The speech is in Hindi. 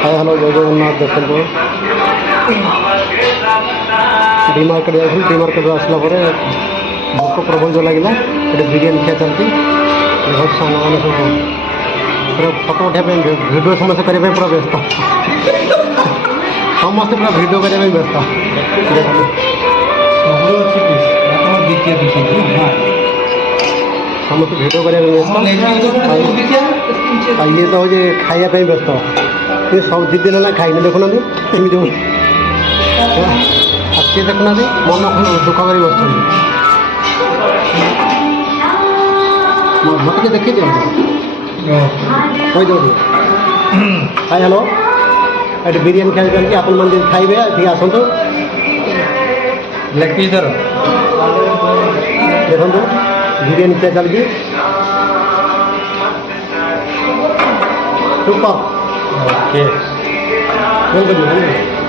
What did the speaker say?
हाय हेलो जय जगन्नाथ देखो डी मार्केट जाइए डी मार्केट आसला भोक प्रबल जो लगे ये बिरियानी खिया चलती देखो सांग मैंने सब पूरा फटो उठाई भिडियो समस्त करने पूरा व्यस्त समस्त पूरा भिडियो करने व्यस्त समस्त भिडियो करने व्यस्त ये तो हूँ खायापी व्यस्त ये सब दी दिन है खाई देखुना सी देखुना मन दुख कर बस मत के देखी दिखाई दो हाय हेलो ये बिरियानी खाई चलती आप खाइबे ठीक आसतु लेग पीस देखो बिरियानी खिया चलती सुपर ओके